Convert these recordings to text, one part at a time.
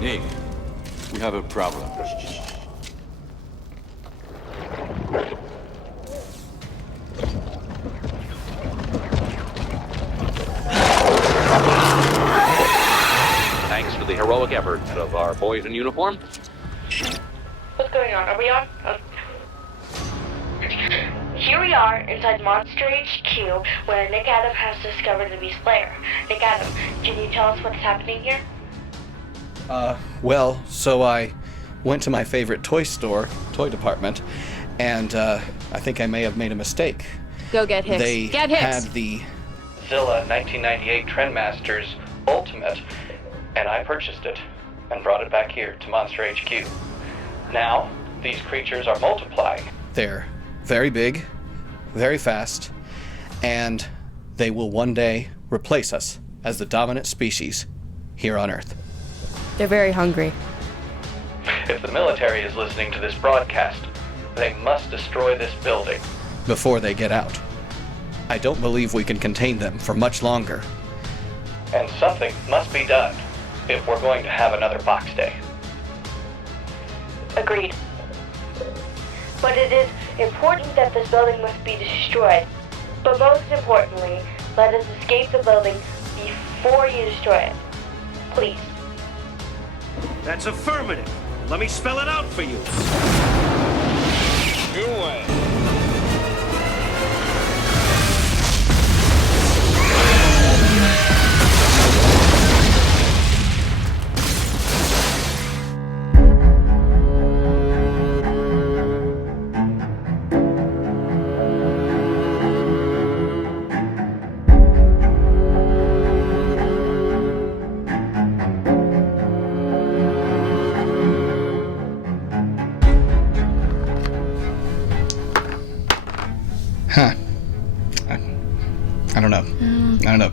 Nick, we have a problem. Thanks to the heroic efforts of our boys in uniform. What's going on? Are we on? Here we are inside Monster HQ, where Nick Adam has discovered the Beast Lair. Nick Adam, can you tell us what's happening here? Well, so I went to my favorite toy department, and I think I may have made a mistake. Go get Hicks. They Get Hicks! had the Zilla 1998 Trendmasters Ultimate, and I purchased it and brought it back here to Monster HQ. Now, these creatures are multiplying. They're very big, very fast, and they will one day replace us as the dominant species here on Earth. They're very hungry. If the military is listening to this broadcast, they must destroy this building before they get out. I don't believe we can contain them for much longer. And something must be done if we're going to have another Box Day. Agreed. But it is important that this building must be destroyed. But most importantly, let us escape the building before you destroy it. Please. That's affirmative. Let me spell it out for you. Your way. Huh. I don't know. I don't know.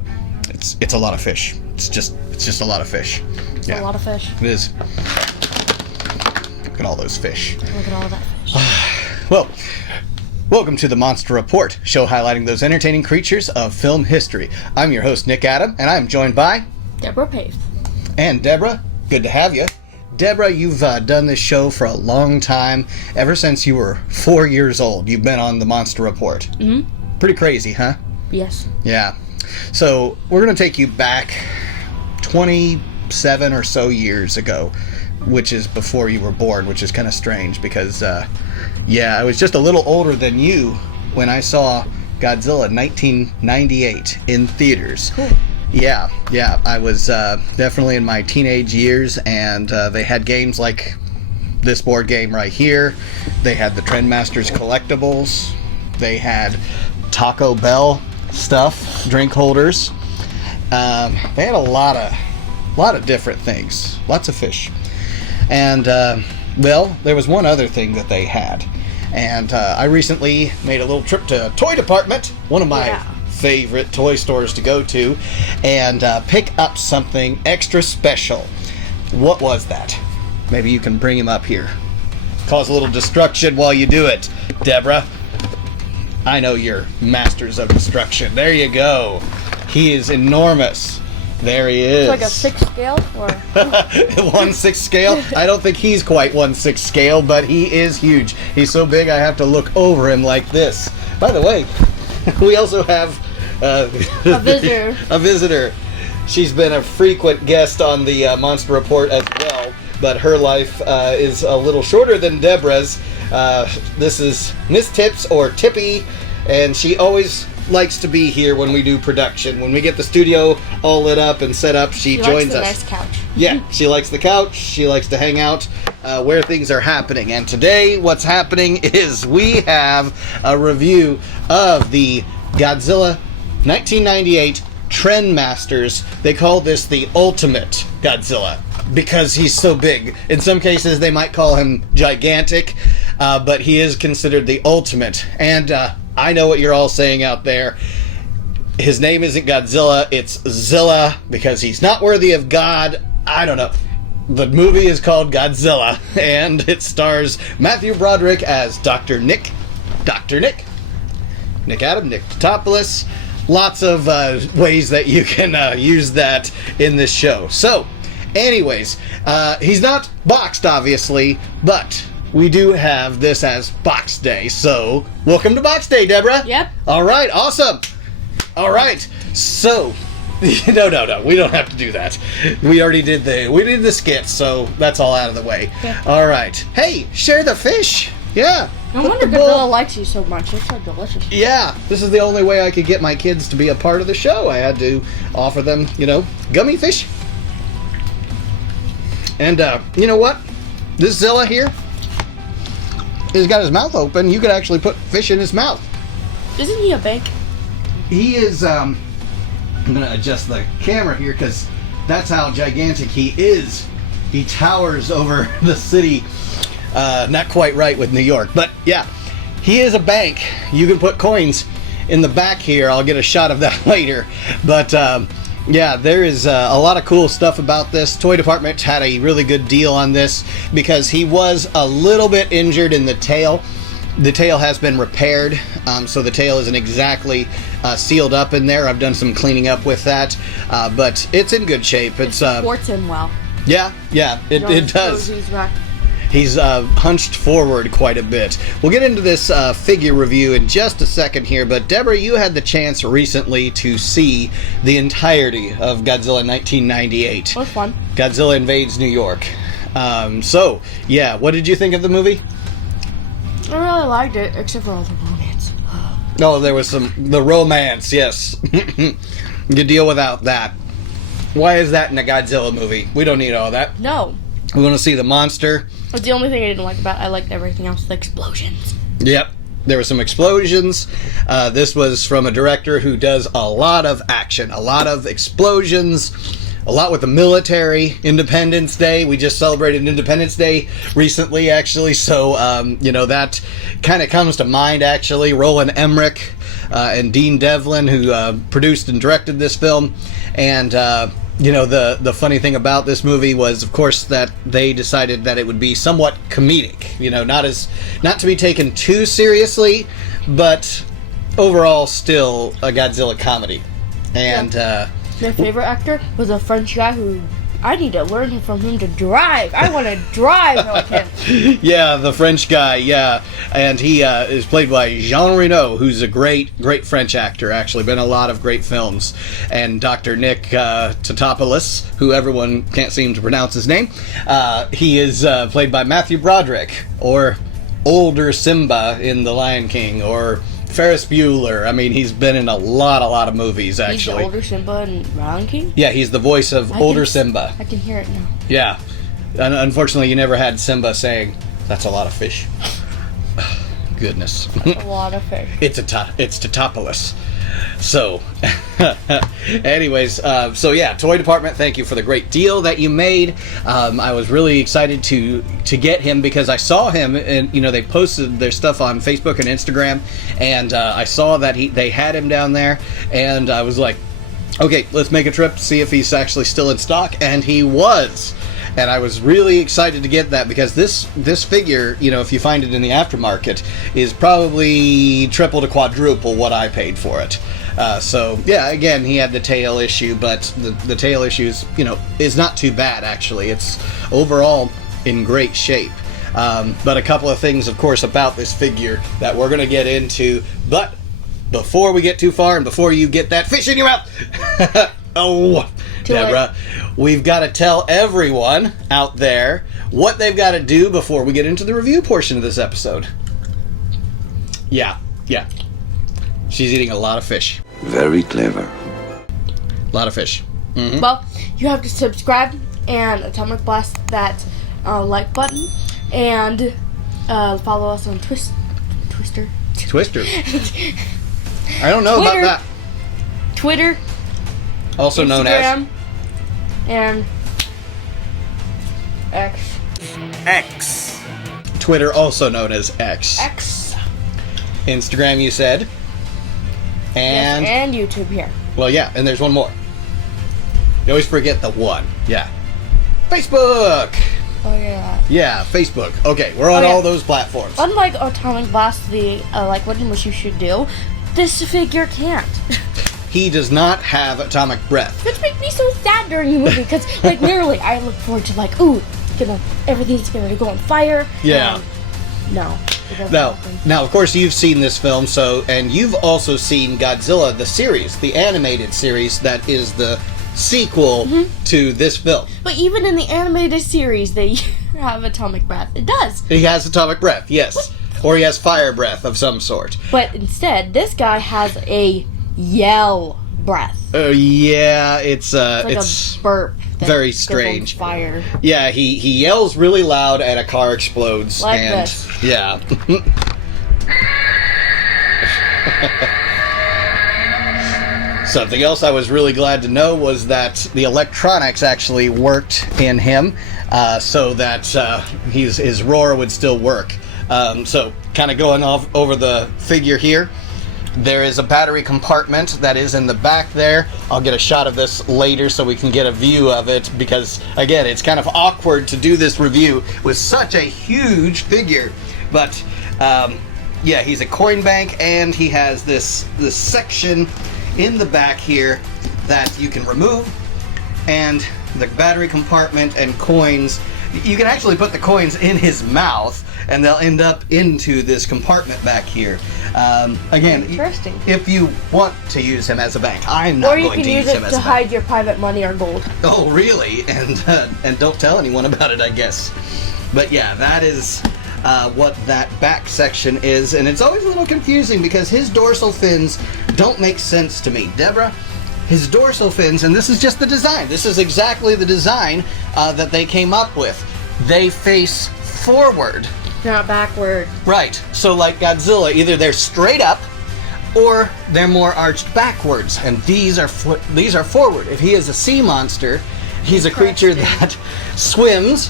It's a lot of fish. It's just a lot of fish. It's a lot of fish. It is. Look at all those fish. Look at all of that fish. Well, welcome to the Monster Report, show highlighting those entertaining creatures of film history. I'm your host, Nick Adam, and I'm joined by... Deborah Pave. And Deborah, good to have you. Deborah, you've done this show for a long time. Ever since you were 4 years old, you've been on the Monster Report. Mm-hmm. Pretty crazy, huh? Yes. Yeah. So, we're going to take you back 27 or so years ago, which is before you were born, which is kind of strange because, I was just a little older than you when I saw Godzilla 1998 in theaters. Cool. Yeah, I was definitely in my teenage years, and they had games like this board game right here. They had the Trendmasters collectibles. They had Taco Bell stuff, drink holders. They had a lot of different things, lots of fish. And there was one other thing that they had, and I recently made a little trip to a toy department, one of my favorite toy stores to go to, and pick up something extra special. What was that? Maybe you can bring him up here. Cause a little destruction while you do it, Deborah. I know you're masters of destruction. There you go. He is enormous. There he is. It's like a 6 scale, or 1/6 scale. I don't think he's quite 1/6 scale, but he is huge. He's so big I have to look over him like this. By the way, we also have a visitor. A visitor. She's been a frequent guest on the Monster Report as well, but her life is a little shorter than Deborah's. This is Miss Tips, or Tippy, and she always likes to be here when we do production. When we get the studio all lit up and set up, she joins us. Nice couch. Yeah, she likes the couch. She likes to hang out where things are happening. And today, what's happening is we have a review of the Godzilla 1998 Trendmasters. They call this the Ultimate Godzilla because he's so big. In some cases, they might call him gigantic, but he is considered the ultimate. And I know what you're all saying out there. His name isn't Godzilla, it's Zilla, because he's not worthy of God. I don't know. The movie is called Godzilla, and it stars Matthew Broderick as Dr. Nick. Nick Adam, Nick Totopoulos. Lots of ways that you can use that in this show. So, Anyways, he's not boxed, obviously, but we do have this as Box Day. So, welcome to Box Day, Deborah. Yep. All right, awesome. All right, so no, we don't have to do that. We already did the skit, so that's all out of the way. Yeah. All right. Hey, share the fish. Yeah. No Put wonder the bowl- Godzilla likes you so much. It's so delicious. Yeah, this is the only way I could get my kids to be a part of the show. I had to offer them, gummy fish. And, you know what? This Zilla here, he's got his mouth open. You could actually put fish in his mouth. Isn't he a bank? He is, I'm going to adjust the camera here because that's how gigantic he is. He towers over the city. Not quite right with New York, but yeah, he is a bank. You can put coins in the back here. I'll get a shot of that later. But yeah, there is a lot of cool stuff about this. Toy Department had a really good deal on this because he was a little bit injured in the tail. The tail has been repaired, so the tail isn't exactly sealed up in there. I've done some cleaning up with that, but it's in good shape. It supports him well. Yeah, it does. He's hunched forward quite a bit. We'll get into this figure review in just a second here, but Deborah, you had the chance recently to see the entirety of Godzilla 1998. It was fun. Godzilla Invades New York. So, yeah, what did you think of the movie? I really liked it, except for all the romance. Oh, there was the romance, yes. You deal without that. Why is that in a Godzilla movie? We don't need all that. No. We want to see the monster. That's the only thing I didn't like about it. I liked everything else, the explosions. Yep. There were some explosions. This was from a director who does a lot of action, a lot of explosions, a lot with the military. Independence Day. We just celebrated Independence Day recently, actually. So, that kind of comes to mind, actually. Roland Emmerich and Dean Devlin, who produced and directed this film. And, the funny thing about this movie was, of course, that they decided that it would be somewhat comedic. Not to be taken too seriously, but overall still a Godzilla comedy. And, My favorite actor was a French guy who I need to learn from him to drive. I want to drive like him. Yeah, the French guy, yeah. And he is played by Jean Reno, who's a great French actor, actually. Been in a lot of great films. And Dr. Nick Tatopoulos, who everyone can't seem to pronounce his name, he is played by Matthew Broderick, or older Simba in The Lion King, or Ferris Bueller. I mean, he's been in a lot of movies, actually. He's the older Simba in Lion King? Yeah, he's the voice of older Simba. I can hear it now. Yeah. And unfortunately, you never had Simba saying, "That's a lot of fish." Goodness. That's a lot of fish. It's Tatopoulos. So, anyways, so yeah, Toy Department, thank you for the great deal that you made. I was really excited to get him because I saw him, and they posted their stuff on Facebook and Instagram, and I saw that they had him down there, and I was like, okay, let's make a trip, see if he's actually still in stock, and he was. And I was really excited to get that because this figure, if you find it in the aftermarket, is probably triple to quadruple what I paid for it. So, yeah, again, he had the tail issue, but the tail issues, is not too bad, actually. It's overall in great shape. But a couple of things, of course, about this figure that we're going to get into. But before we get too far and before you get that fish in your mouth... Oh, Deborah, we've got to tell everyone out there what they've got to do before we get into the review portion of this episode. Yeah. She's eating a lot of fish. Very clever. A lot of fish. Mm-hmm. Well, you have to subscribe and Atomic Blast that like button and follow us on Twister. I don't know about that. Twitter. Also known as Instagram and X. Twitter, also known as X. Instagram, you said. And yes, and YouTube here. Well, yeah, and there's one more. You always forget the one. Yeah. Facebook. Oh yeah. Yeah, Facebook. Okay, we're on all those platforms. Unlike Atomic Blast, the like button, which you should do, this figure can't. he does not have atomic breath. Which makes me so sad during the movie, because, like, literally, I look forward to, like, ooh, everything's gonna go on fire. Yeah. No. It doesn't happen. Now, of course, you've seen this film, and you've also seen Godzilla, the series, the animated series that is the sequel to this film. But even in the animated series, they have atomic breath. It does. He has atomic breath, yes. Or he has fire breath of some sort. But instead, this guy has a yell breath. Yeah, it's Like a burp. that very goes on strange. Fire. Yeah, he yells really loud and a car explodes. Like and this. Yeah. Something else I was really glad to know was that the electronics actually worked in him, so that his roar would still work. So, kind of going off over the figure here, there is a battery compartment that is in the back there. I'll get a shot of this later so we can get a view of it, because, again, it's kind of awkward to do this review with such a huge figure. But, yeah, he's a coin bank, and he has this section in the back here that you can remove, and the battery compartment and coins, you can actually put the coins in his mouth and they'll end up into this compartment back here. Again, Interesting. if you want to use him as a bank, I'm not Or you going can to use use it him as to a bank. hide your private money or gold. Oh, really? And don't tell anyone about it, I guess. But yeah, that is what that back section is, and it's always a little confusing because his dorsal fins don't make sense to me. Deborah, his dorsal fins, and this is just the design. This is exactly the design that they came up with. They face forward. Not backward. Right. So like Godzilla, either they're straight up or they're more arched backwards, and these are forward. If he is a sea monster, he's a creature that swims,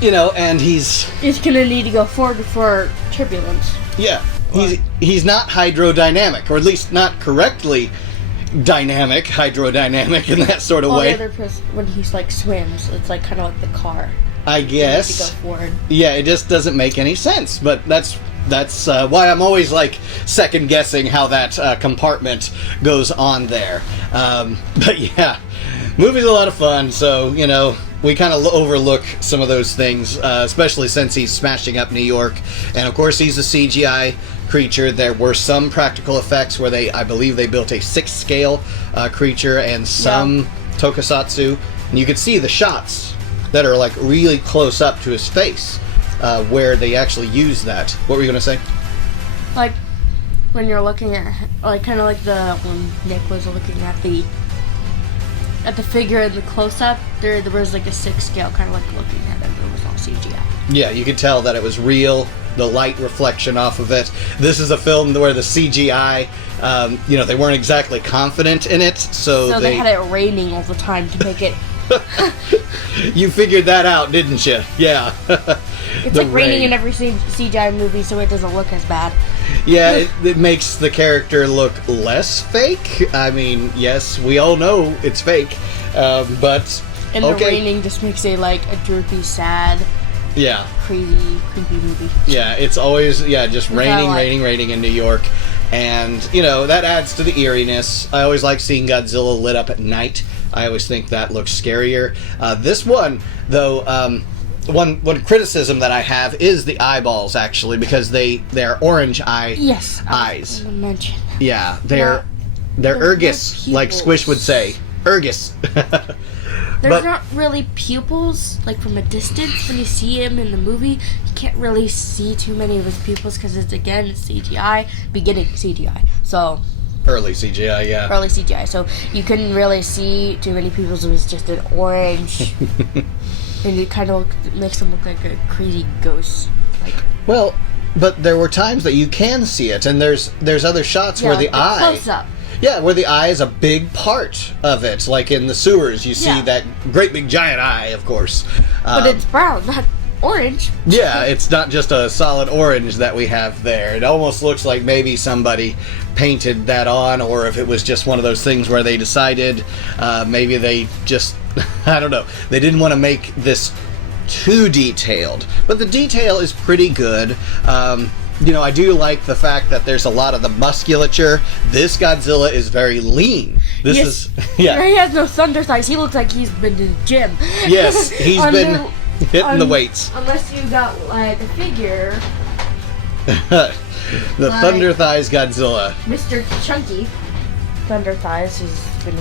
you know, and he's gonna need to go forward for turbulence. yeah, he's not hydrodynamic, or at least not correctly hydrodynamic in that sort of All way. the other when he's like swims, it's like kind of like the car. I You need to guess. go forward. Yeah, it just doesn't make any sense. But that's why I'm always like second guessing how that compartment goes on there. But yeah, movie's a lot of fun. So you know, we kind of overlook some of those things, especially since he's smashing up New York, and of course he's a CGI creature. There were some practical effects where I believe they built a 6-scale creature and some tokusatsu, and you could see the shots that are like really close up to his face, where they actually use that. What were you gonna say? Like when you're looking at, like kind of like when Nick was looking at the figure in the close-up, there was like a 6-scale kind of like looking at it. It was all CGI. Yeah, you could tell that it was real. The light reflection off of it. This is a film where the CGI, you know, they weren't exactly confident in it, so they had it raining all the time to make it. You figured that out, didn't you? Yeah. It's like raining in every CGI movie, so it doesn't look as bad. Yeah, it makes the character look less fake. I mean, yes, we all know it's fake, but And the raining just makes it like a droopy, sad, yeah, crazy, creepy movie. yeah, it's always just raining in New York, and you know that adds to the eeriness. I always like seeing Godzilla lit up at night. I always think that looks scarier. This one, though, one criticism that I have is the eyeballs, actually, because they're orange eyes. I was gonna mention. Yeah, they're ergus, no like Squish would say. Ergus. There's not really pupils, like from a distance. When you see him in the movie, you can't really see too many of his pupils because it's CGI, beginning CGI. So Early CGI, yeah. early CGI. So you couldn't really see too many pupils. It was just an orange, and it kind of makes him look like a crazy ghost. Like Well, but there were times that you can see it, and there's other shots where the eye, close up. yeah, where the eye is a big part of it. Like in the sewers, you see Yeah. that great big giant eye, of course. But it's brown, not orange. Yeah, it's not just a solid orange that we have there. It almost looks like maybe somebody painted that on, or if it was just one of those things where they decided maybe they just, I don't know, they didn't want to make this too detailed. But the detail is pretty good. I do like the fact that there's a lot of the musculature. This Godzilla is very lean. This is He has no thunder thighs. He looks like he's been to the gym. Yes, he's been hitting the weights. Unless you got like a figure. The Thunder Thighs Godzilla. Mr. Chunky Thunder Thighs has been.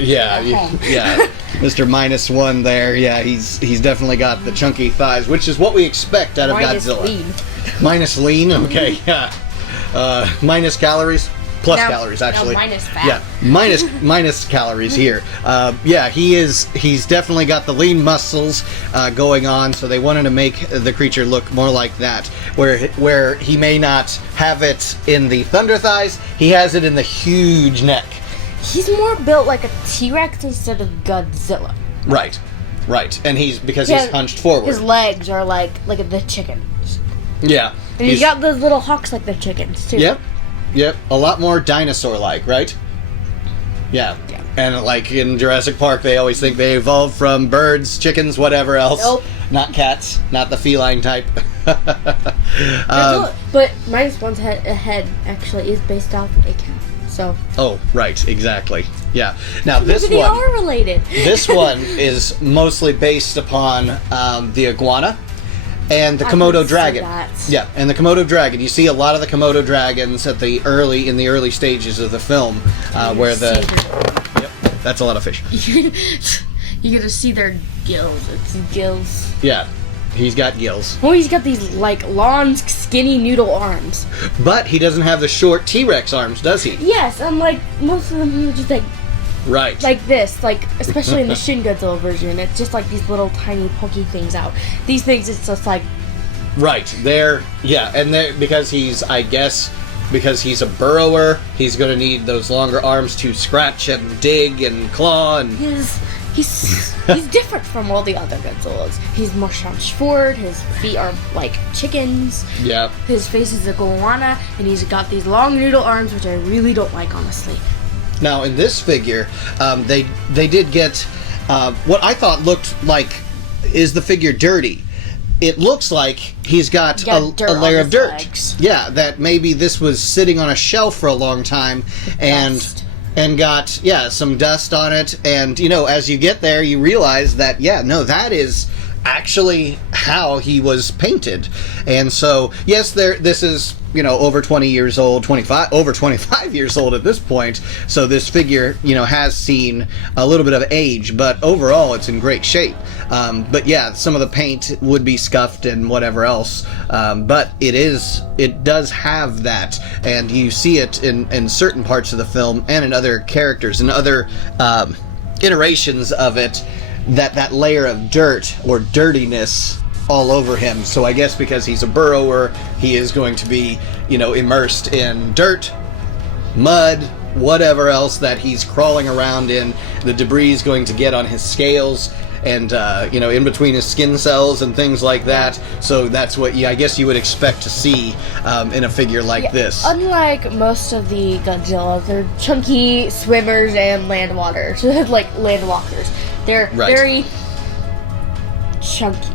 Yeah. Mr. -1 there. Yeah, he's definitely got the chunky thighs, which is what we expect out of Godzilla. Lean. Minus lean. Okay. Yeah. Minus calories. Plus calories, actually. No, minus fat. Yeah, minus calories here. He's definitely got the lean muscles going on, so they wanted to make the creature look more like that. Where he may not have it in the thunder thighs, he has it in the huge neck. He's more built like a T-Rex instead of Godzilla. Right. And he's hunched forward. His legs are like the chickens. Yeah. And he's got those little hawks like the chickens, too. Yep. A lot more dinosaur-like, right? Yeah. And like in Jurassic Park, they always think they evolved from birds, chickens, whatever else. Nope. Not cats, not the feline type. But -1's head actually is based off a cat. So. Oh, right, exactly. Yeah. Now this Maybe they one. are related. This one is mostly based upon the iguana and the Komodo dragon. Yeah, and the Komodo dragon. You see a lot of the Komodo dragons in the early stages of the film, where Yep, that's a lot of fish. You get to see their gills. It's gills. Yeah. He's got gills. Oh, he's got these, like, long, skinny noodle arms. But he doesn't have the short T-Rex arms, does he? Yes, and, like, most of them are just, like... Right. Like this, like, especially in the Shin-Godzilla version. It's just, like, these little, tiny, pokey things out. These things, it's just, like... Right. Because he's a burrower, he's going to need those longer arms to scratch and dig and claw and... He's different from all the other Godzillas. He's more hunched forward, his feet are like chickens. Yeah. His face is a iguana, and he's got these long noodle arms, which I really don't like, honestly. Now, in this figure, they did get what I thought looked like is the figure dirty. It looks like he's got a layer of dirt. Legs. Yeah, that maybe this was sitting on a shelf for a long time and got some dust on it, and as you get there you realize that that is actually how he was painted. And so yes, this is over 20 years old, over 25 years old at this point, so this figure has seen a little bit of age, but overall it's in great shape. But yeah, some of the paint would be scuffed and whatever else, but it does have that, and you see it in certain parts of the film and in other characters and other iterations of it, that layer of dirt or dirtiness all over him. So I guess because he's a burrower, he is going to be, immersed in dirt, mud, whatever else that he's crawling around in. The debris is going to get on his scales and, in between his skin cells and things like that. So that's what I guess you would expect to see in a figure like this. Unlike most of the Godzillas, they're chunky swimmers and land walkers. They're very chunky.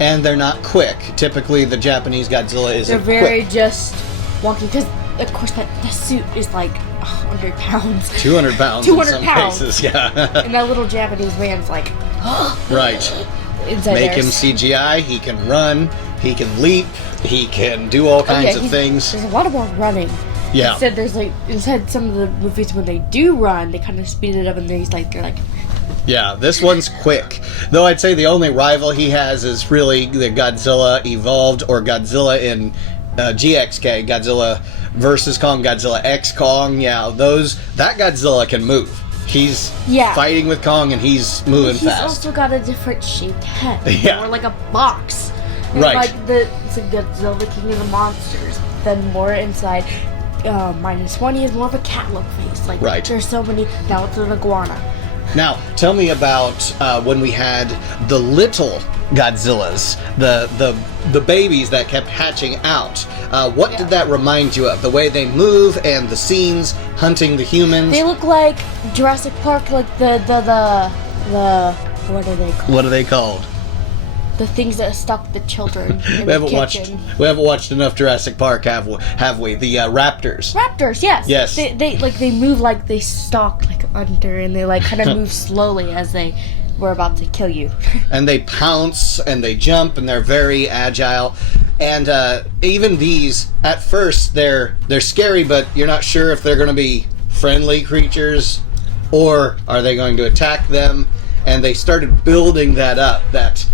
And they're not quick. Typically, the Japanese Godzilla isn't quick. They're very just wonky, because, of course, the suit is like 100 pounds. 200 pounds 200 in some pounds. cases, yeah. And that little Japanese man's like... Right. Make him CGI, he can run, he can leap, he can do all kinds of things. There's a lot more running. Yeah. Instead some of the movies, when they do run, they kind of speed it up, and they're like... Yeah, this one's quick. Though I'd say the only rival he has is really the Godzilla Evolved, or Godzilla in GXK, Godzilla vs. Kong, Godzilla X Kong. Yeah, that Godzilla can move. He's fighting with Kong, and he's moving fast. He's also got a different shaped head. Yeah. More like a box. And right. It's like Godzilla, the King of the Monsters. Then more inside, -1, he has more of a cat look face. Like, right. There's so many. Now it's an iguana. Now, tell me about when we had the little Godzillas, the babies that kept hatching out. What did that remind you of? The way they move and the scenes hunting the humans? They look like Jurassic Park, like the what are they called? What are they called? the things that stalk the children in We the haven't kitchen. watched enough Jurassic Park, have we? The raptors. Raptors, yes. Yes. They move like they stalk like under, and they like kind of move slowly as they were about to kill you. And they pounce and they jump and they're very agile. And even these, at first, they're scary, but you're not sure if they're going to be friendly creatures or are they going to attack them. And they started building that up. That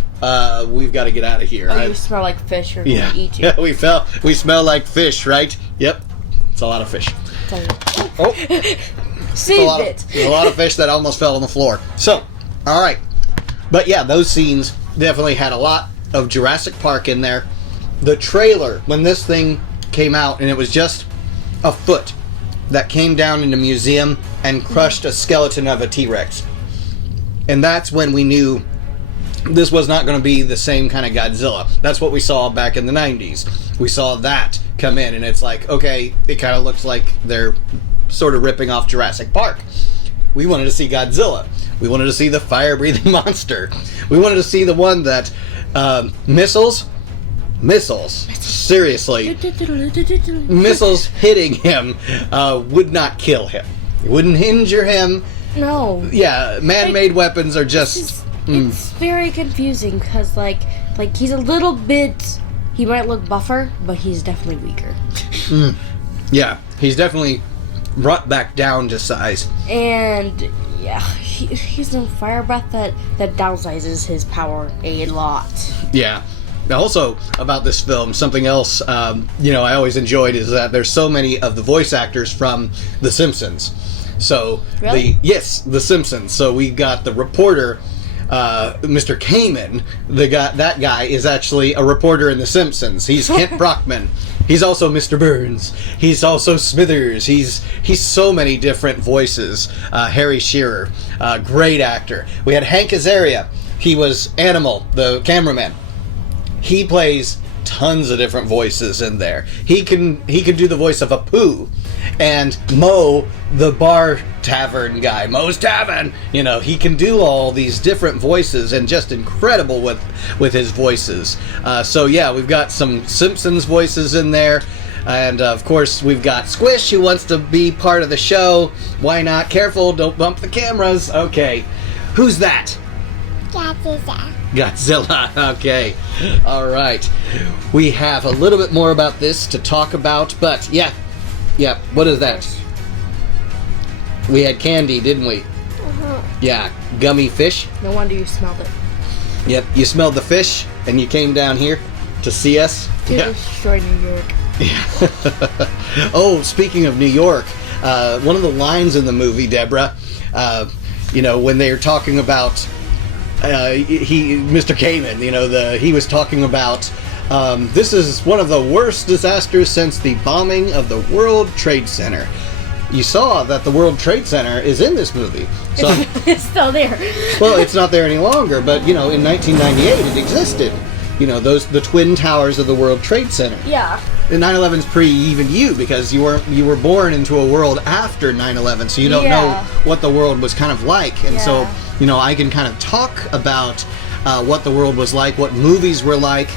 we've got to get out of here. Oh, you smell like fish. Or gonna eat you. Yeah, we smell like fish, right? Yep, it's a lot of fish. Oh, Saved it. A lot of fish that almost fell on the floor. So, all right, but yeah, those scenes definitely had a lot of Jurassic Park in there. The trailer when this thing came out, and it was just a foot that came down in a museum and crushed a skeleton of a T-Rex, and that's when we knew this was not going to be the same kind of Godzilla. That's what we saw back in the 90s. We saw that come in, and it's like, okay, it kind of looks like they're sort of ripping off Jurassic Park. We wanted to see Godzilla. We wanted to see the fire-breathing monster. We wanted to see the one that missiles, seriously, missiles hitting him would not kill him. It wouldn't injure him. No. Yeah, man-made weapons are just... It's very confusing because, like he's a little bit. He might look buffer, but he's definitely weaker. Yeah, he's definitely brought back down to size. And yeah, he's in fire breath that downsizes his power a lot. Yeah. Now, also about this film, something else I always enjoyed is that there's so many of the voice actors from The Simpsons. So really? The Simpsons. So we got the reporter. Mr. Kamen, that guy is actually a reporter in The Simpsons. He's Kent Brockman. He's also Mr. Burns. He's also Smithers. He's so many different voices. Harry Shearer, great actor. We had Hank Azaria. He was Animal, the cameraman. He plays tons of different voices in there. He can do the voice of Apu. And Mo, the bar tavern guy, Mo's Tavern, he can do all these different voices and just incredible with his voices. So yeah, we've got some Simpsons voices in there. And of course, we've got Squish, who wants to be part of the show. Why not? Careful, don't bump the cameras. Okay. Who's that? Godzilla. Okay. All right. We have a little bit more about this to talk about, but yeah, what is that? We had candy, didn't we? Yeah, gummy fish. No wonder you smelled it. Yep, you smelled the fish, and you came down here to see us. To destroy New York. Yeah. Oh, speaking of New York, one of the lines in the movie, Deborah, when they were talking about Mr. Kamen, he was talking about this is one of the worst disasters since the bombing of the World Trade Center. You saw that the World Trade Center is in this movie. So, it's still there. Well, it's not there any longer, but in 1998 it existed. The twin towers of the World Trade Center. Yeah. And 9/11's pre even you because you were born into a world after 9/11, so you don't know what the world was kind of like. And so, I can kind of talk about what the world was like, what movies were like,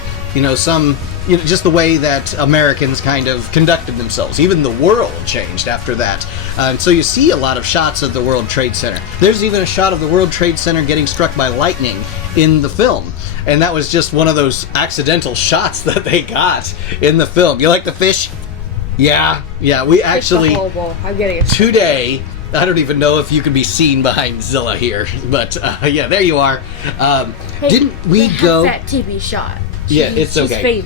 just the way that Americans kind of conducted themselves. Even the world changed after that. And so you see a lot of shots of the World Trade Center. There's even a shot of the World Trade Center getting struck by lightning in the film. And that was just one of those accidental shots that they got in the film. You like the fish? Yeah, we actually... I'm getting it. Today... I don't even know if you can be seen behind Zilla here, but there you are. Didn't we go... That TV shot. It's okay.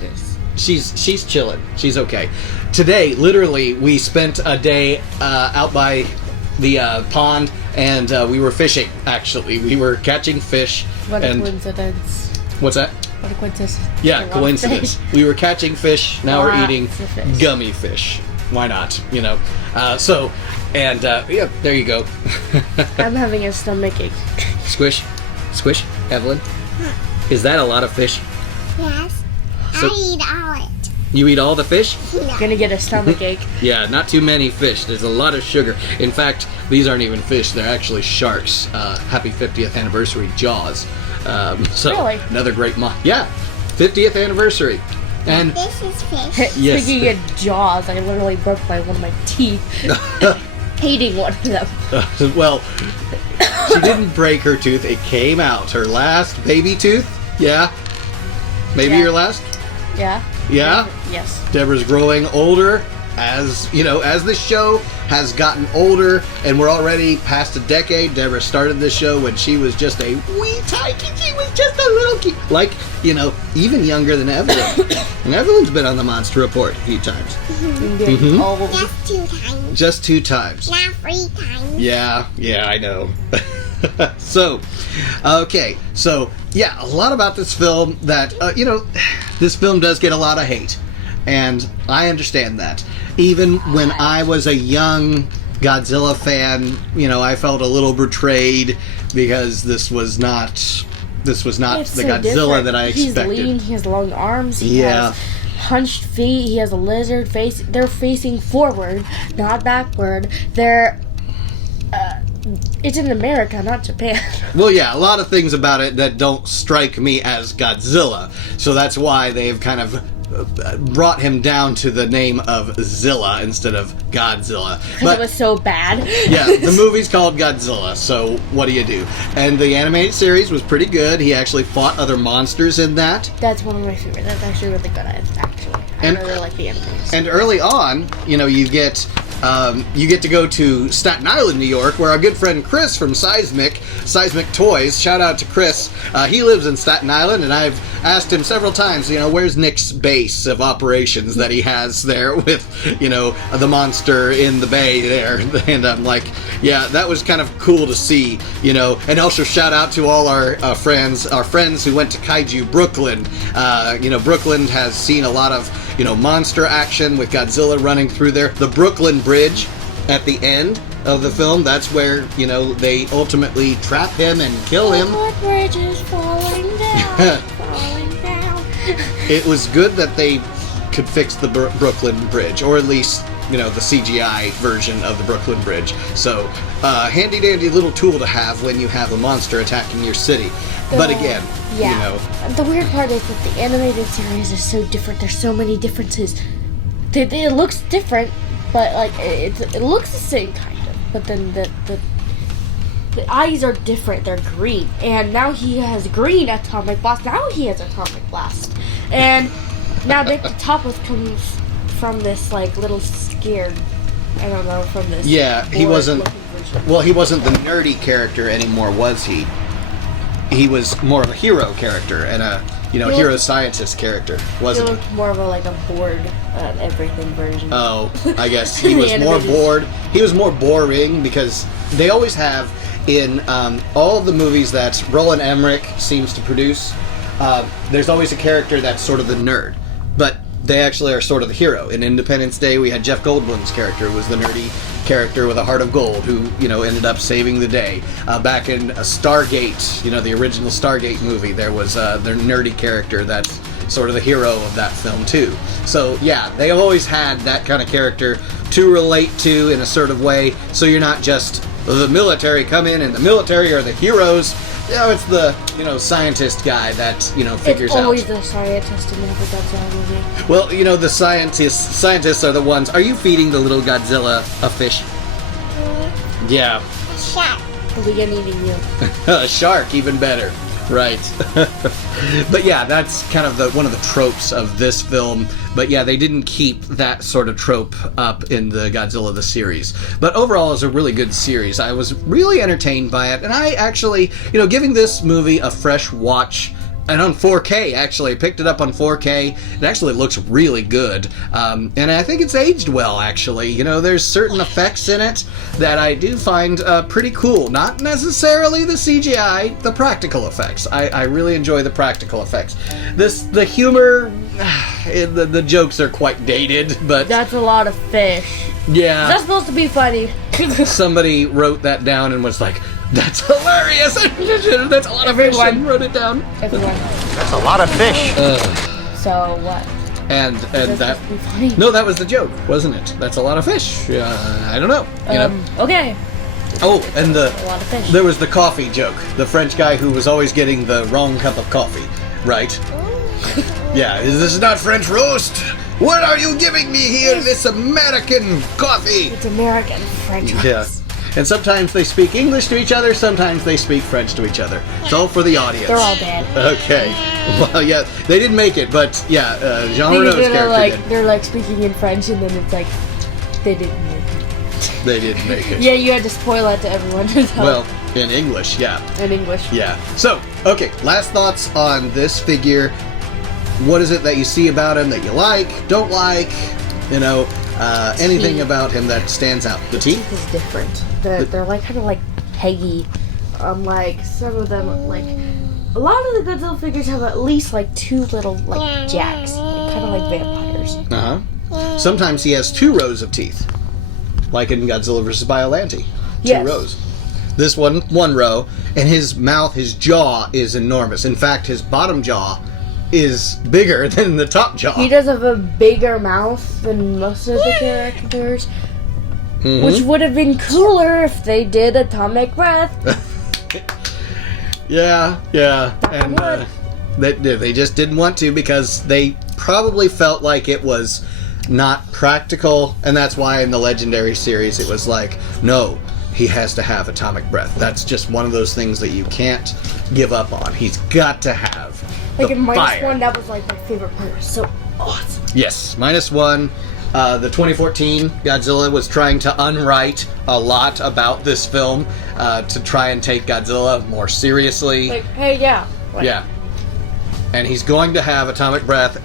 She's famous. She's chilling. She's okay. Today, literally, we spent a day out by the pond, and we were fishing, actually. We were catching fish. What a coincidence. What's that? What a coincidence. Yeah, coincidence. We were catching fish, now we're eating fish. Gummy fish. Why not? There you go. I'm having a stomachache. Squish, Evelyn. Is that a lot of fish? Yes. So- I eat all it. You eat all the fish? Gonna get a stomach ache. Yeah, not too many fish. There's a lot of sugar. In fact, these aren't even fish. They're actually sharks. Happy 50th anniversary, Jaws. Really? Another great Yeah, 50th anniversary. And This is fish. yes. Speaking of Jaws, I literally broke one of my teeth. Hating one of them. Well, she didn't break her tooth. It came out. Her last baby tooth. Yeah. Maybe Yeah. your last? Yeah? Yeah? Yes. Deborah's growing older as, as the show has gotten older, and we're already past a decade. Deborah started this show when she was just a wee tiny, she was just a little kid. Like, even younger than Evelyn. And Evelyn's been on the Monster Report a few times. I'm getting old. Just 2 times. Just 2 times. Not 3 times. Yeah, I know. So, okay, so yeah, a lot about this film that, this film does get a lot of hate, and I understand that. Even when I was a young Godzilla fan, I felt a little betrayed because this was not the Godzilla different. that I expected. He's lean, he has long arms, he Yeah. has hunched feet, he has a lizard face. They're facing forward, not backward. It's in America, not Japan. Well, yeah, a lot of things about it that don't strike me as Godzilla. So that's why they've kind of brought him down to the name of Zilla instead of Godzilla. Because it was so bad. Yeah, the movie's called Godzilla, so what do you do? And the animated series was pretty good. He actually fought other monsters in that. That's one of my favorites. That's actually really good, actually. I really like the animes. And early on, you get to go to Staten Island, New York, where our good friend Chris from Seismic Toys, shout out to Chris, he lives in Staten Island, and I've asked him several times, where's Nick's base of operations that he has there with, the monster in the bay there. And I'm like, yeah, that was kind of cool to see, and also shout out to all our friends who went to Kaiju Brooklyn. Brooklyn has seen a lot of, monster action with Godzilla running through there. The Brooklyn Bridge at the end of the film, that's where, they ultimately trap him and kill him. The bridge is falling down, falling down. It was good that they could fix the Brooklyn Bridge, or at least, the CGI version of the Brooklyn Bridge. So, handy dandy little tool to have when you have a monster attacking your city. But again, The weird part is that the animated series is so different. There's so many differences. It looks different, but it looks the same kind of. But then the eyes are different. They're green, and now he has green atomic blast. Now he has atomic blast, and now Nick Topos comes from this little scared. I don't know, from this. Yeah, he wasn't. version. Well, he wasn't the nerdy character anymore, was he? He was more of a hero character and a hero scientist character, He wasn't he? looked more of a bored everything version. Oh, I guess he was more Animated. bored. He was more boring because they always have in all of the movies that Roland Emmerich seems to produce. There's always a character that's sort of the nerd, but they actually are sort of the hero. In Independence Day, we had Jeff Goldblum's character who was the nerdy character with a heart of gold who, ended up saving the day. Back in Stargate, the original Stargate movie, there was their nerdy character that's sort of the hero of that film too. So yeah, they always had that kind of character to relate to in a sort of way, so you're not just the military come in and the military are the heroes. It's the, scientist guy that, figures It's always out. the scientist in every Godzilla movie. Well, the scientists are the ones. Are you feeding the little Godzilla a fish? Yeah. A shark. We'll begin eating you. A shark, even better. Right. But yeah, that's kind of one of the tropes of this film. But yeah, they didn't keep that sort of trope up in the Godzilla the series. But overall, it's a really good series. I was really entertained by it, and I actually, giving this movie a fresh watch. And on 4K, actually. I picked it up on 4K. It actually looks really good. And I think it's aged well, actually. There's certain effects in it that I do find pretty cool. Not necessarily the CGI, the practical effects. I really enjoy the practical effects. The humor, the jokes are quite dated, but... That's a lot of fish. Yeah. That's supposed to be funny. Somebody wrote that down and was like, that's hilarious! That's a lot of fish. Everyone And wrote it down. Everyone. That's a lot of fish. So what? And That's that supposed to be funny. no, that was the joke, wasn't it? That's a lot of fish. I don't know. You know. Okay. Oh, and A lot of fish. there was the coffee joke. The French guy who was always getting the wrong cup of coffee, right? Yeah, this is not French roast. What are you giving me here? This American coffee. It's American French roast. Yeah. And sometimes they speak English to each other, sometimes they speak French to each other. It's all for the audience. They're all dead. Okay. Well, yeah, they didn't make it, but yeah, Jean Reno's character did. They're like speaking in French, and then it's like they didn't make it. They didn't make it. Yeah, you had to spoil that to everyone. Well, in English, yeah. in English. Yeah. So, okay, last thoughts on this figure. What is it that you see about him that you like, don't like, you know, anything Teeth. about him that stands out? The teeth? Teeth is different. They're like kind of like peggy. Like some of them, like a lot of the Godzilla figures have at least like 2 little like jacks, like, kind of like vampires. Uh-huh. Sometimes he has 2 rows of teeth, like in Godzilla vs. Biollante. 2 Yes. rows. This one row, and his mouth, his jaw is enormous. In fact, his bottom jaw is bigger than the top jaw. He does have a bigger mouth than most of the characters, Mm-hmm. which would have been cooler if they did Atomic Breath. Yeah, and they just didn't want to because they probably felt like it was not practical, and that's why in the Legendary series it was like, no, he has to have atomic breath. That's just one of those things that you can't give up on. He's got to have Like the in fire. -1, that was like my favorite part. It was so awesome. Yes, -1. The 2014 Godzilla was trying to unwrite a lot about this film to try and take Godzilla more seriously. Like, hey, yeah. Like, Yeah. And he's going to have atomic breath,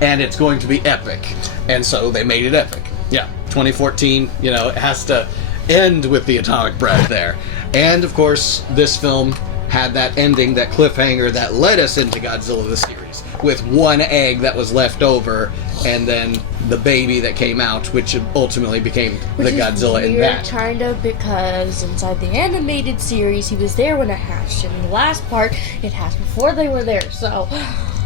and it's going to be epic. And so they made it epic. Yeah, 2014, you know, it has to end with the atomic breath there. And of course, this film had that ending, that cliffhanger that led us into Godzilla the series, with 1 egg that was left over, and then the baby that came out, which ultimately became Which the is Godzilla in weird, that. kind of, because inside the animated series, he was there when it hatched, and in the last part, it hatched before they were there. So,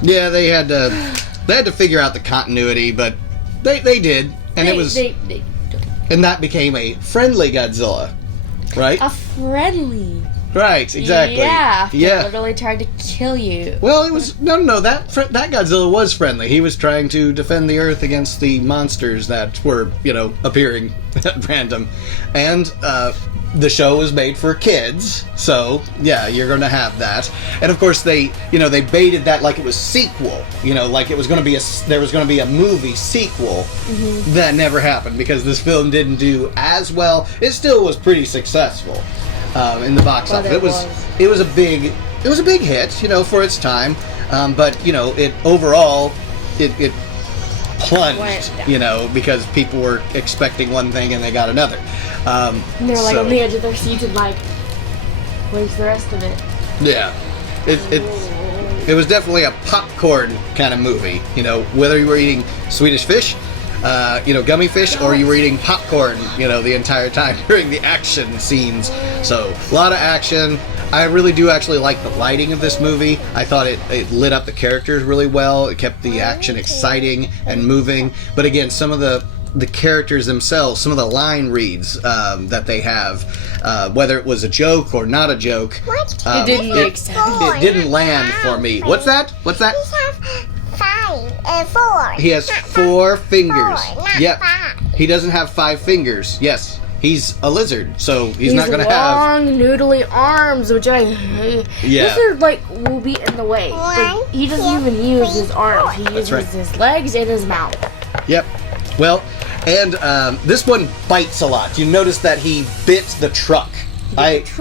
Yeah, they had to figure out the continuity, but they did, and it was, and that became a friendly Godzilla, right? a friendly. Right, exactly. Yeah. They Yeah. literally tried to kill you. Well, it was no. That Godzilla was friendly. He was trying to defend the Earth against the monsters that were, you know, appearing at random, and the show was made for kids. So yeah, you're going to have that. And of course, they baited that like it was sequel. You know, like it was going to be there was going to be a movie sequel. Mm-hmm. That never happened because this film didn't do as well. It still was pretty successful. In the box office, it was a big hit, you know, for its time. But you know, it overall it plunged, you know, because people were expecting one thing and they got another. And they're like on the edge of their seats and like, where's the rest of it? Yeah, it was definitely a popcorn kind of movie. You know, whether you were eating Swedish fish, gummy fish, or you were eating popcorn, you know, the entire time during the action scenes. So, a lot of action. I really do actually like the lighting of this movie. I thought it lit up the characters really well. It kept the action exciting and moving. But again, some of the characters themselves, some of the line reads that they have, whether it was a joke or not a joke, It didn't make sense. It didn't land for me. What's that? He have 4. He has 4 fingers. Not Yep. 5. He doesn't have 5 fingers. Yes. He's a lizard, so he's not going to have... long, noodly arms, which I hate. Yeah. Lizard, like, will be in the way. Like, he doesn't even use his arms. He uses right. his legs and his mouth. Yep. Well, and this one bites a lot. You notice that he bit the truck. That's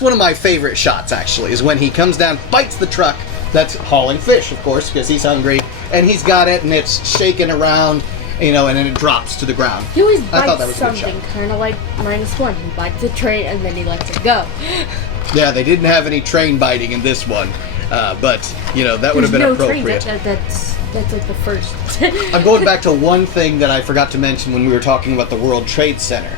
one of my favorite shots, actually, is when he comes down, bites the truck that's hauling fish, of course, because he's hungry, and he's got it, and it's shaking around, you know, and then it drops to the ground. He always I thought that bites was a good something, shot. kind of like -1. He bites a train and then he lets it go. Yeah, they didn't have any train biting in this one, but, you know, that would have been appropriate. That's like the first. I'm going back to one thing that I forgot to mention when we were talking about the World Trade Center.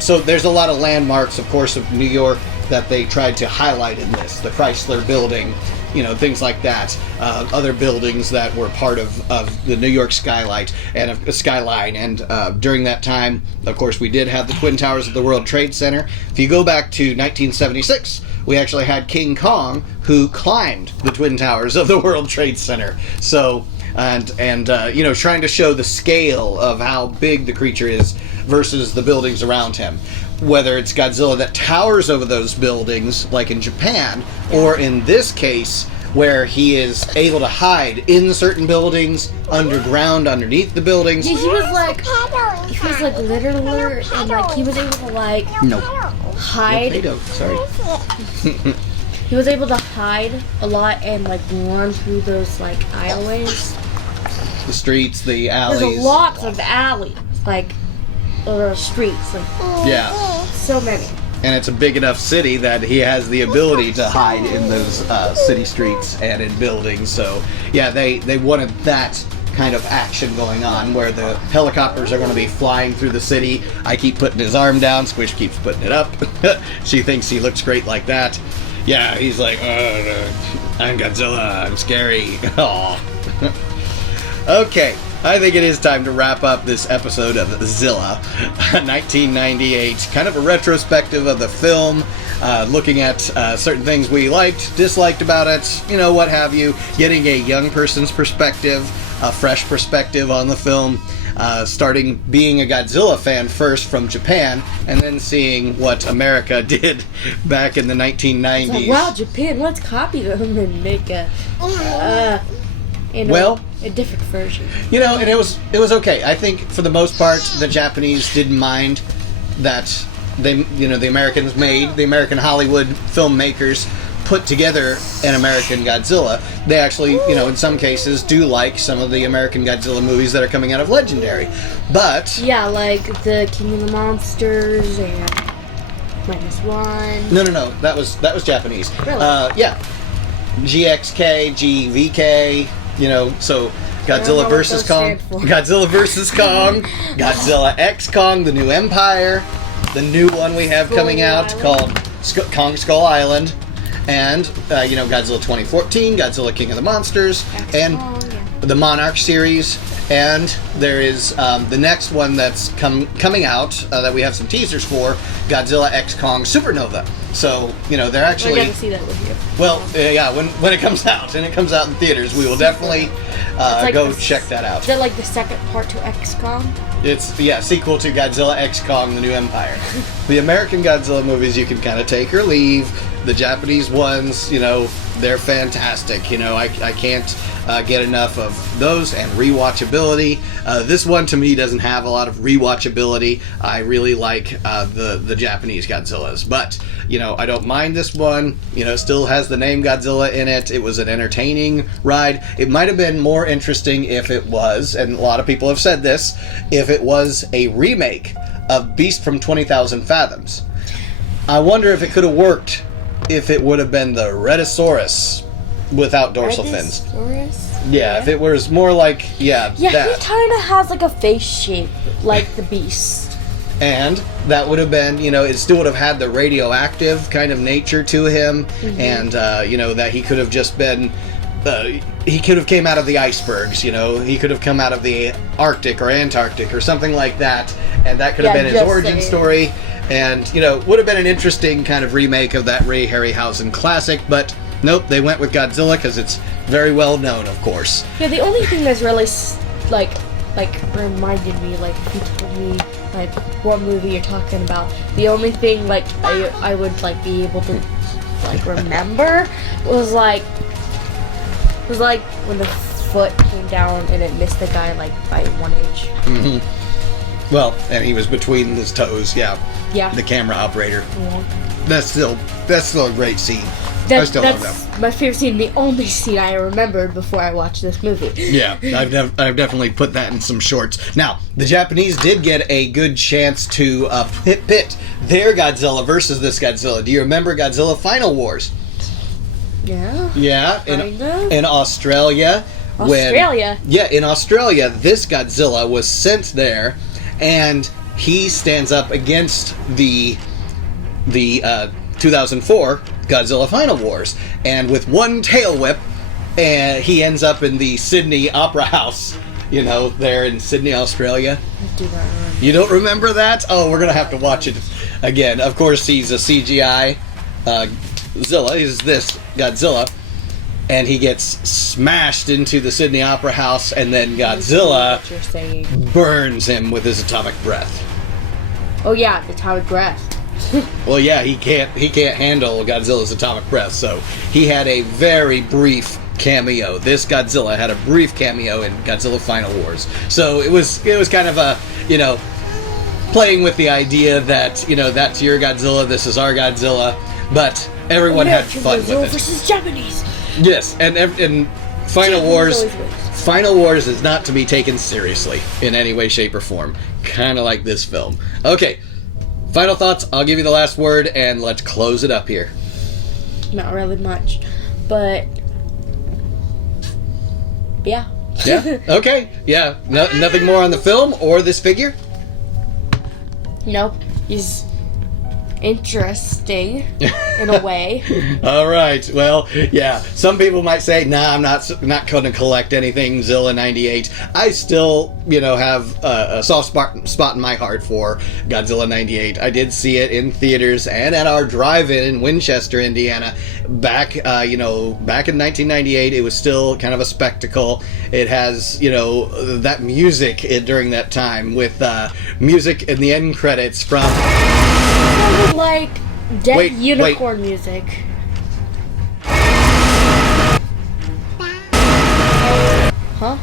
So there's a lot of landmarks, of course, of New York that they tried to highlight in this. The Chrysler Building, things like that. Other buildings that were part of the New York skyline. And during that time, of course, we did have the Twin Towers of the World Trade Center. If you go back to 1976, we actually had King Kong, who climbed the Twin Towers of the World Trade Center. So, trying to show the scale of how big the creature is versus the buildings around him. Whether it's Godzilla that towers over those buildings, like in Japan, or in this case, where he is able to hide in certain buildings, underground, underneath the buildings. Yeah, he was like literally, and like he was able to like hide. No, sorry. He was able to hide a lot and like run through those like aisleways. The streets, the alleys. There's a lot of alleys, or streets, Yeah. so many. And it's a big enough city that he has the ability to hide in those city streets and in buildings. So, yeah, they wanted that kind of action going on where the helicopters are going to be flying through the city. I keep putting his arm down. Squish keeps putting it up. She thinks he looks great like that. Yeah, he's like, I'm Godzilla. I'm scary. Aw. Okay. I think it is time to wrap up this episode of Zilla, 1998. Kind of a retrospective of the film, looking at certain things we liked, disliked about it, what have you. Getting a young person's perspective, a fresh perspective on the film. Starting being a Godzilla fan first from Japan, and then seeing what America did back in the 1990s. Like, wow, Japan, let's copy them and make a different version. And it was okay. I think for the most part, the Japanese didn't mind that the American Hollywood filmmakers put together an American Godzilla. They actually, in some cases, do like some of the American Godzilla movies that are coming out of Legendary. But yeah, like the King of the Monsters and -1. No, that was Japanese. Really? Yeah, GXK, GVK. So Godzilla versus Kong, Godzilla versus Kong, Godzilla X Kong, the New Empire, the new one we have coming out called Kong Skull Island, and Godzilla 2014, Godzilla King of the Monsters, and the Monarch series. And there is the next one that's coming out that we have some teasers for, Godzilla X Kong Supernova. So, they're actually... We're going to see that with you. Well, yeah, when it comes out, and it comes out in theaters, we will definitely go check that out. Is that like the second part to X Kong? It's, sequel to Godzilla X Kong, the New Empire. The American Godzilla movies you can kind of take or leave. The Japanese ones, they're fantastic. I can't get enough of those and rewatchability. This one, to me, doesn't have a lot of rewatchability. I really like the Japanese Godzillas. But, I don't mind this one. It still has the name Godzilla in it. It was an entertaining ride. It might have been more interesting if it was, and a lot of people have said this, if it was a remake of Beast from 20,000 Fathoms. I wonder if it could have worked if it would have been the Rhedosaurus without dorsal fins. Yeah, if it was more like, that. He kind of has like a face shape like the Beast. And that would have been, it still would have had the radioactive kind of nature to him, and, that he could have just been, he could have came out of the icebergs, he could have come out of the Arctic or Antarctic or something like that, and that could have been his origin story, and, would have been an interesting kind of remake of that Ray Harryhausen classic, but nope, they went with Godzilla because it's very well known, of course. Yeah, the only thing that's really, reminded me, if you told me, what movie you're talking about, the only thing, I would, be able to, remember was, when the foot came down and it missed the guy, by 1 inch. Mm-hmm. Well, and he was between his toes, yeah. The camera operator. Yeah. That's still a great scene. I still love that. My favorite scene, the only scene I remembered before I watched this movie. Yeah, I've definitely put that in some shorts. Now, the Japanese did get a good chance to pit their Godzilla versus this Godzilla. Do you remember Godzilla Final Wars? Yeah. Yeah, in Australia. Australia? In Australia, this Godzilla was sent there, and he stands up against the 2004 Godzilla Final Wars, and with one tail whip, he ends up in the Sydney Opera House. You know, there in Sydney, Australia. I do not remember. You don't remember that? Oh, we're gonna have to watch it again. Of course, he's a CGI Zilla. He's this Godzilla, and he gets smashed into the Sydney Opera House, and then Godzilla What you're saying. burns him with his atomic breath. Oh yeah, the atomic breath. Well, yeah, he can't handle Godzilla's atomic breath, so he had a very brief cameo. This Godzilla had a brief cameo in Godzilla Final Wars. So it was kind of a, you know, playing with the idea that, you know, that's your Godzilla, this is our Godzilla, but everyone had fun with it. Versus Japanese. Yes, and Final Wars is not to be taken seriously in any way, shape, or form. Kind of like this film. Okay, final thoughts. I'll give you the last word, and let's close it up here. Not really much, but yeah. Yeah? Okay. Yeah. Nothing more on the film or this figure? Nope. He's interesting in a way. All right. Well, yeah. Some people might say, "Nah, I'm not going to collect anything Zilla 98." I still, you know, have a soft spot in my heart for Godzilla 98. I did see it in theaters and at our drive-in in Winchester, Indiana, back in 1998. It was still kind of a spectacle. It has, you know, that music during that time with music in the end credits from. Sounded like dead Wait. unicorn music. Huh?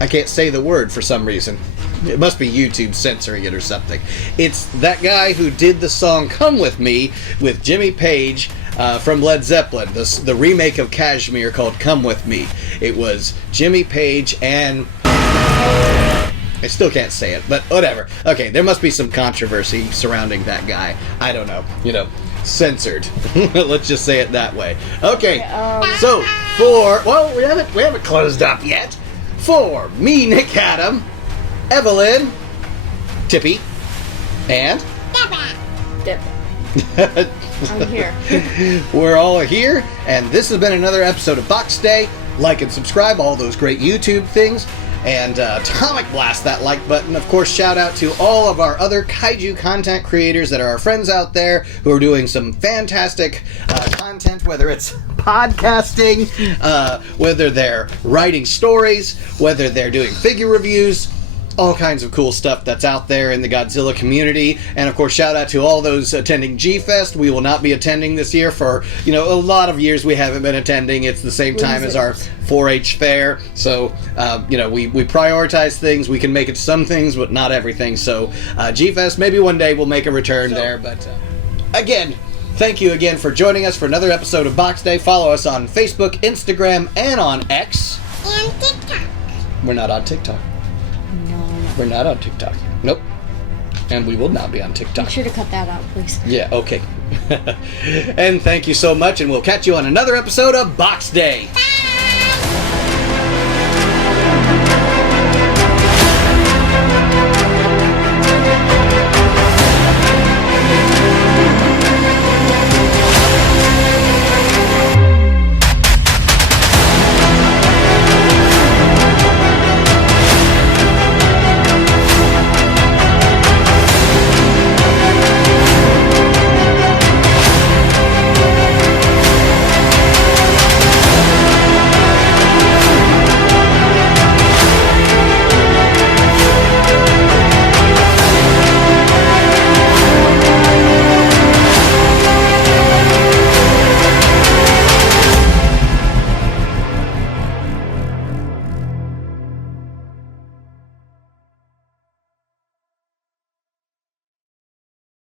I can't say the word for some reason. It must be YouTube censoring it or something. It's that guy who did the song "Come With Me" with Jimmy Page from Led Zeppelin, the remake of Kashmir called "Come With Me." It was Jimmy Page and... I still can't say it, but whatever. Okay, there must be some controversy surrounding that guy. I don't know. You know, censored. Let's just say it that way. Okay, so we haven't closed up yet. For me, Nick Adam, Evelyn, Tippy, and Dip. I'm here. we're all here, and this has been another episode of Box Day. Like and subscribe, all those great YouTube things. And Atomic Blast that like button. Of course, shout out to all of our other kaiju content creators that are our friends out there who are doing some fantastic content, whether it's podcasting, whether they're writing stories, whether they're doing figure reviews, all kinds of cool stuff that's out there in the Godzilla community. And of course, shout out to all those attending G-Fest. We will not be attending this year for, you know, a lot of years we haven't been attending. It's the same time as our 4-H fair. So, we prioritize things. We can make it some things, but not everything. So, G-Fest, maybe one day we'll make a return there. But, again, thank you again for joining us for another episode of Box Day. Follow us on Facebook, Instagram, and on X. And TikTok. We're not on TikTok. We're not on TikTok. Nope. And we will not be on TikTok. Make sure to cut that out, please. Yeah, okay. And thank you so much, and we'll catch you on another episode of Box Day. Bye.